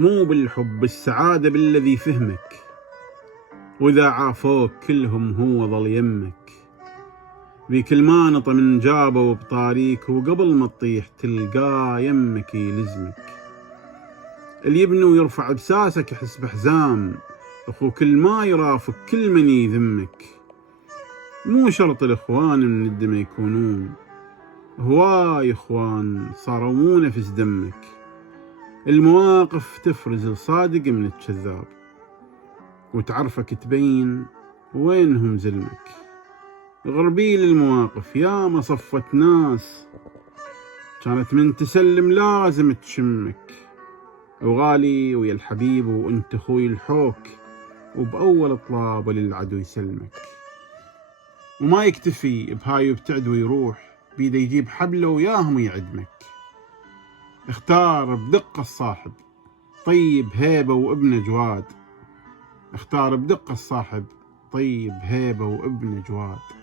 مو بالحب السعادة بالذي فهمك، وإذا عافوك كلهم هو ظل يمك. بكل ما نطى من جابه وبطاريك، وقبل ما تطيح تلقاه يمك يلزمك. اللي يبني ويرفع بساسك يحس بحزام، أخو كل ما يرافق كل من يذمك. مو شرط الإخوان من الدم يكونون، هواي إخوان صاروا مو نفس دمك. المواقف تفرز الصادق من الكذاب، وتعرفك تبين وينهم زلمك. غربيل المواقف يا ما صفت ناس، كانت من تسلم لازم تشمك. وغالي ويا الحبيب وانت خوي الحوك، وبأول طلاب للعدو يسلمك. وما يكتفي بهاي وبتعد ويروح، بيده يجيب حبله وياهم يعدمك. اختار بدقة الصاحب طيب هيبة وابن جواد، اختار بدقة الصاحب طيب هيبة وابن جواد.